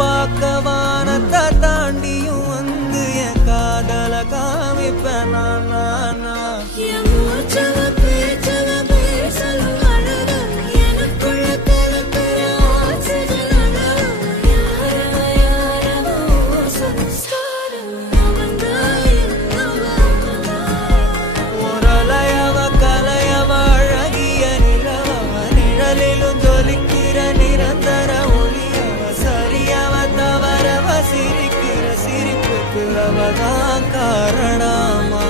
பார்க்க வானத்தை தாண்டியும் வந்து என் காதல காமிப்பேன் நான் அவதான் காரணமா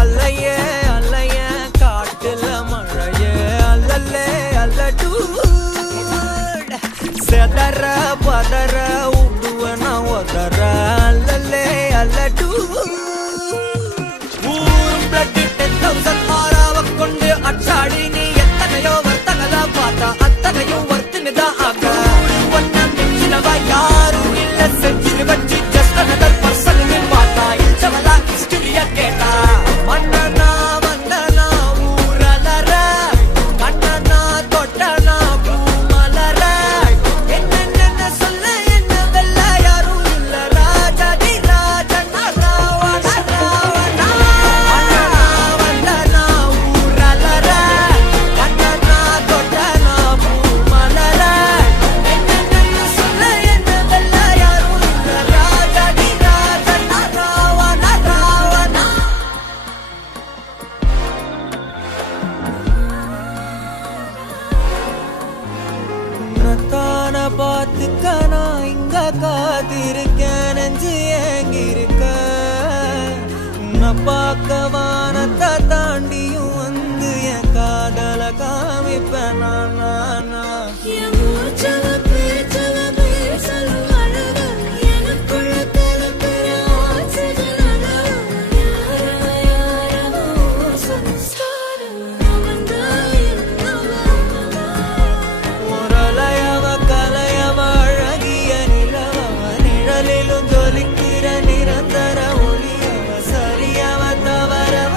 அல்லையே அல்லையே காட்டுல மழையே அல்லல்லே அல்லடூ செதற பதற உடுவன ஒதற அல்லல்லே அல்லடூ ஊரும் பிளட் 10,000 ஆறாவ கொண்டு அச்சாடி நீ எத்தனையோ வர்த்தகல பார்த்தா அத்தனையும் வர்த்தினுதான் ஆக ஒன்ன மிஞ்சினவ யாரும் இல்ல செஞ்சு வச்சு ஜஸ்ட் another person பார்த்தா இச்சவலா ஹிஸ்டரியா கேட்டா மன்னனா வந்தனா ஊரலற கண்ணனா தொட்டனா பூமலற என்னென்ன சொல்ல என்ன வெல்ல யாரும் இல்ல ராஜாதி ராஜனா ராவண ராவணா மன்னனா வந்தனா ஊரலற கண்ணனா தொட்டனா பூமலற என்னென்ன சொல்ல என்ன வெல்ல யாரும் இல்ல ராஜாதி ராஜனா ராவண ராவணா உன்னத்தான பார்த்துக்க நான் இங்க காத்திருக்கேன் நெஞ்சு ஏங்கிருக்க உன்னை பார்க்க வானத்தை தாண்டியும் வந்து என் காதல காமிப்பேன் நான் ஒரலையவ கலையவ அழகிய நிலவ நிழலிலும் ஜொலிக்கிற நிரந்தர ஒளியவ சரியவ தவறவ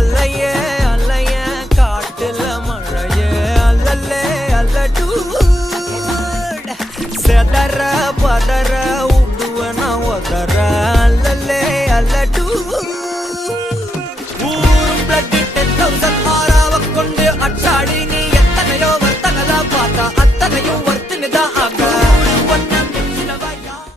அல்லையே அல்லைய காட்டுல மழையே அல்லல்லே அல்லடூ செதற பதற உடுவன ஒதற அல்லல்லே அல்லடூ